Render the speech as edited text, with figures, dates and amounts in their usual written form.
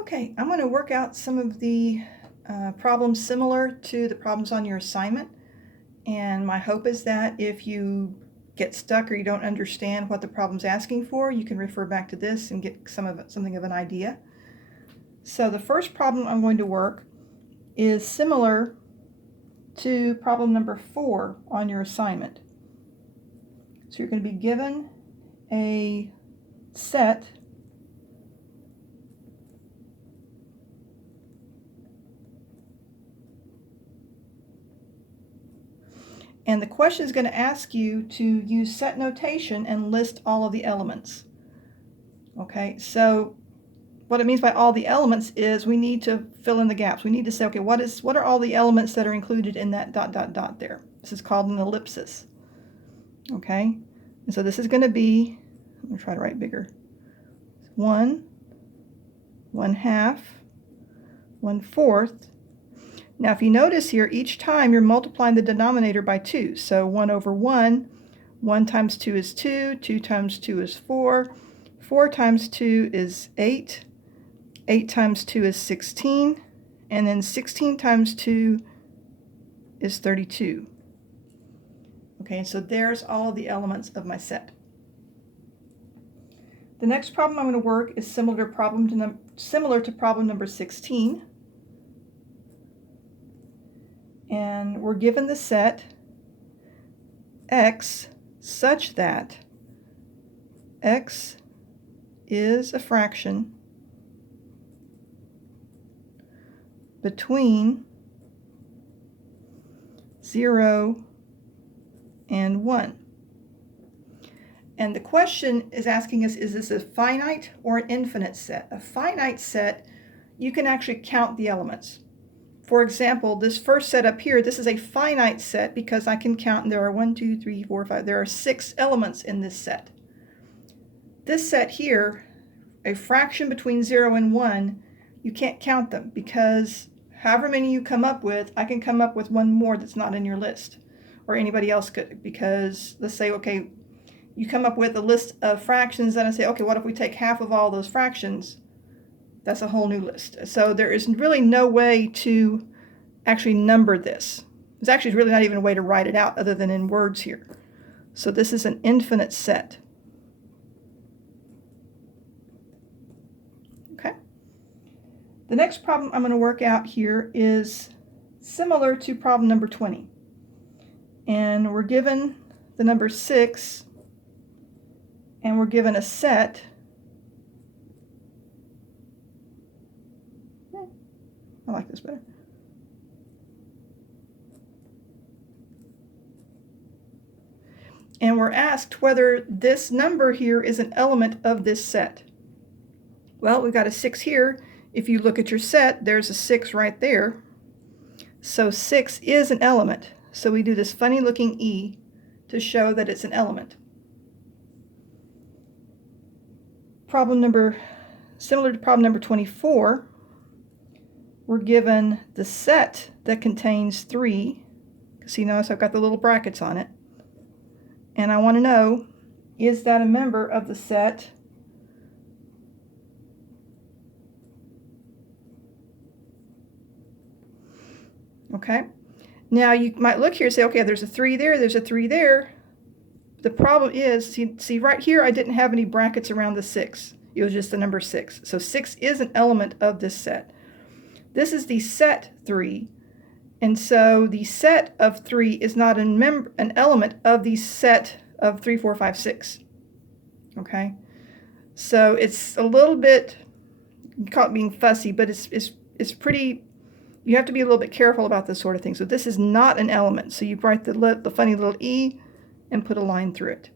Okay, I'm going to work out some of the problems similar to the problems on your assignment. And my hope is that if you get stuck or you don't understand what the problem's asking for, you can refer back to this and get something of an idea. So the first problem I'm going to work is similar to problem number 4 on your assignment. So you're going to be given a set and the question is going to ask you to use set notation and list all of the elements. Okay, so what it means by all the elements is we need to fill in the gaps. We need to say, okay, what are all the elements that are included in that ... there? This is called an ellipsis. Okay, and so this is going to be, I'm going to try to write bigger, 1, 1/2, 1/4. Now if you notice here, each time you're multiplying the denominator by 2. So 1/1, 1 times 2 is 2, 2 times 2 is 4, 4 times 2 is 8, 8 times 2 is 16, and then 16 times 2 is 32. Okay, so there's all of the elements of my set. The next problem I'm going to work is similar to problem number 16. And we're given the set x such that x is a fraction between 0 and 1. And the question is asking us, is this a finite or an infinite set? A finite set, you can actually count the elements. For example, this first set up here, this is a finite set because I can count, and there are 1, 2, 3, 4, 5, there are 6 elements in this set. This set here, a fraction between 0 and 1, you can't count them because however many you come up with, I can come up with one more that's not in your list, or anybody else could, because let's say, okay, you come up with a list of fractions, and I say, okay, what if we take half of all those fractions? That's a whole new list. So there is really no way to actually number this. There's actually really not even a way to write it out other than in words here. So this is an infinite set. Okay. The next problem I'm going to work out here is similar to problem number 20. And we're given the number 6, and we're given a set . I like this better. And we're asked whether this number here is an element of this set. Well, we've got a 6 here. If you look at your set, there's a 6 right there. So 6 is an element. So we do this funny looking E to show that it's an element. Similar to problem number 24, we're given the set that contains 3. See, notice I've got the little brackets on it. And I want to know, is that a member of the set okay? Now you might look here and say, okay, there's a 3 there, there's a 3 there. The problem is, see right here, I didn't have any brackets around the 6. It was just the number 6. So 6 is an element of this set. This is the set 3. And so the set of 3 is not an element of the set of 3, 4, 5, 6. Okay? So it's a little bit, you call it being fussy, but it's pretty, you have to be a little bit careful about this sort of thing. So this is not an element. So you write the funny little E and put a line through it.